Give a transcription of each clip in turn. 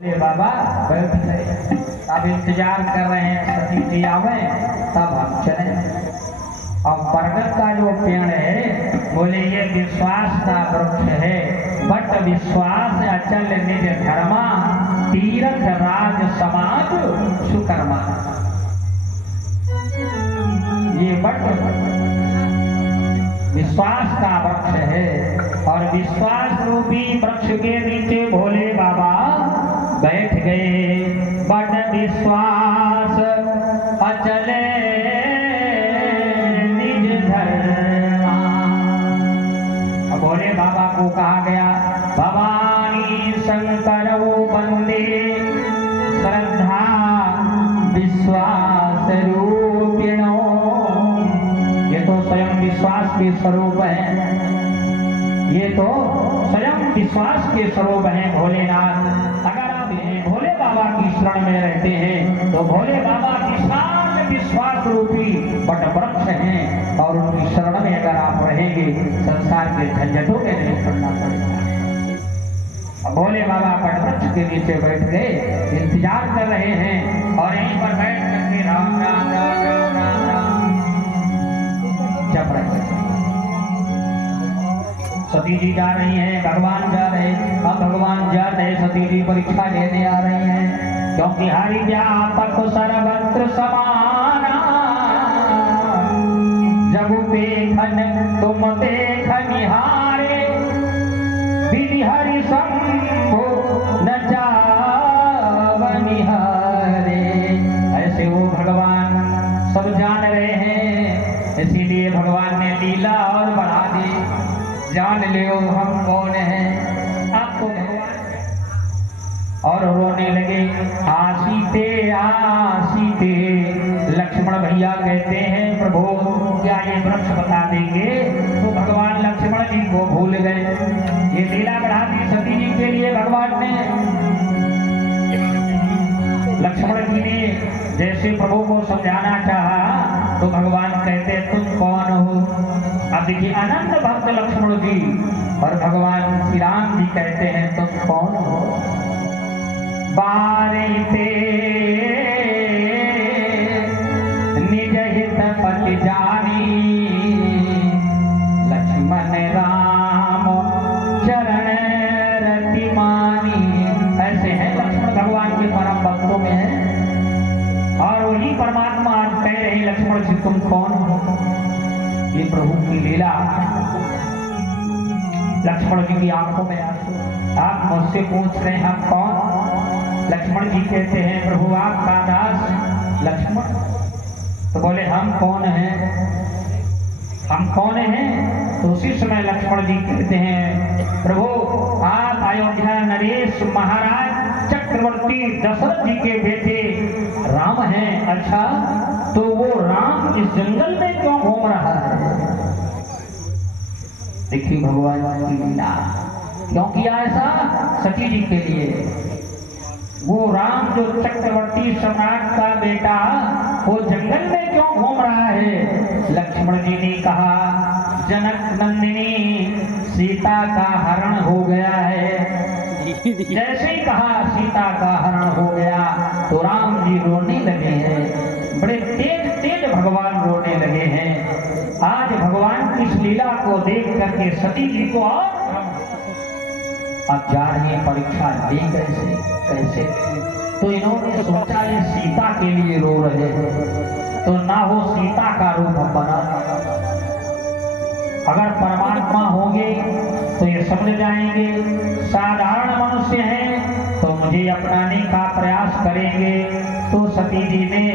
बोले बाबा बैठ गए, अब इंतजार कर रहे हैं सती जी आवे तब हम चले। और बरगद का जो पेड़ है बोले ये विश्वास का वृक्ष है, बट विश्वास अचल निज धर्मा, तीर्थ राज समाज सुकर्मा। ये बट विश्वास का वृक्ष है और विश्वास रूपी वृक्ष के नीचे भोले बाबा बैठ गए। बट विश्वास अचले निज धर्मा। भोले बाबा को कहा गया भवानी शंकर वंदे श्रद्धा विश्वास रूपिणो। ये तो स्वयं विश्वास के स्वरूप है, ये तो स्वयं विश्वास के स्वरूप है भोलेनाथ। अगर आप भोले बाबा की शरण में रहते हैं तो भोले बाबा विशाल विश्वास रूपी बट वृक्ष हैं और उनकी शरण में अगर आप रहेंगे संसार के झंझटों में नहीं पड़ना पड़ेगा। भोले बाबा बट वृक्ष के नीचे बैठ गए, इंतजार कर रहे हैं और यहीं पर बैठ करके राम राम राम राम राम राम जप रहे। सती जी जा रही हैं, भगवान जा रहे। अब भगवान जा रहे, सती जी परीक्षा लेने आ रही हैं, क्योंकि हरि व्यापक सर्वत्र समाना। जब देखन तुम देख निहारे, विधि हरि शंभो न निहारे। ऐसे वो भगवान सब जान रहे हैं, इसीलिए भगवान ने लीला और बढ़ा दी। जान लियो हम कौन हैं, आपको भगवान। और रोने लगे आसीते आसीते। लक्ष्मण भैया कहते हैं प्रभु क्या ये वृक्ष बता देंगे, तो भगवान लक्ष्मण जी को भूल गए। ये लीला बढ़ा दी सती जी के लिए भगवान ने। लक्ष्मण जी ने जैसे प्रभु को समझाना चाहा तो भगवान कहते तुम कौन हो। अब देखिए अनंत भक्त लक्ष्मण जी और भगवान श्री राम जी कहते हैं तुम कौन हो। बारिते निज हित पति जानी, लक्ष्मण राम चरण रति मानी। ऐसे हैं लक्ष्मण भगवान के परम भक्तों में है और वही परमात्मा आज कह रहे लक्ष्मण जी तुम कौन हो। ये प्रभु की लीला। लक्ष्मण जी की आंखों में आंसू। आप मुझसे पूछ रहे हैं हम कौन। लक्ष्मण जी कहते हैं प्रभु आपका दास लक्ष्मण। तो बोले हम कौन हैं, हम कौन हैं। तो उसी समय लक्ष्मण जी कहते हैं प्रभु आप अयोध्या नरेश महाराज चक्रवर्ती दशरथ जी के बेटे राम हैं। अच्छा तो वो राम इस जंगल में क्यों घूम रहा है। देखिए भगवान की लीला क्यों किया ऐसा सती जी के लिए। वो राम जो चक्रवर्ती सम्राट का बेटा वो जंगल में क्यों घूम रहा है। लक्ष्मण जी ने कहा जनक नंदिनी सीता का हरण हो गया है। जैसे ही कहा सीता का हरण हो गया तो राम जी रोने लगे हैं। बड़े तेज तेज भगवान रोने लगे हैं। आज भगवान की इस लीला को देख करके सती जी को अब जा रही परीक्षा दी कैसे कैसे। तो इन्होंने सोचा ये सीता के लिए रो रहे हैं तो ना हो सीता का रूप बना। अगर परमात्मा होंगे तो ये समझ जाएंगे साधारण मनुष्य हैं तो मुझे अपनाने का प्रयास करेंगे। तो सती जी ने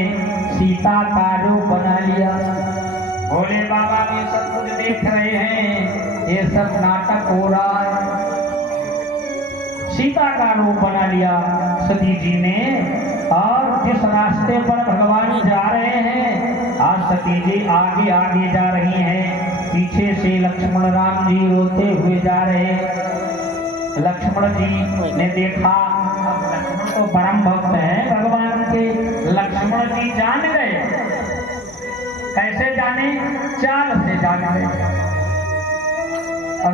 सीता का रूप बना लिया। भोले बाबा भी सब कुछ देख रहे हैं, ये सब नाटक हो रहा है। सीता का रूप बना लिया सती जी ने और जिस रास्ते पर भगवान जा रहे हैं आज सती जी आगे आगे जा रही हैं, पीछे से लक्ष्मण राम जी रोते हुए जा रहे हैं। लक्ष्मण जी ने देखा लक्ष्मण तो परम भक्त हैं भगवान के। लक्ष्मण जी जान गए, कैसे जाने, चाल से जान गए और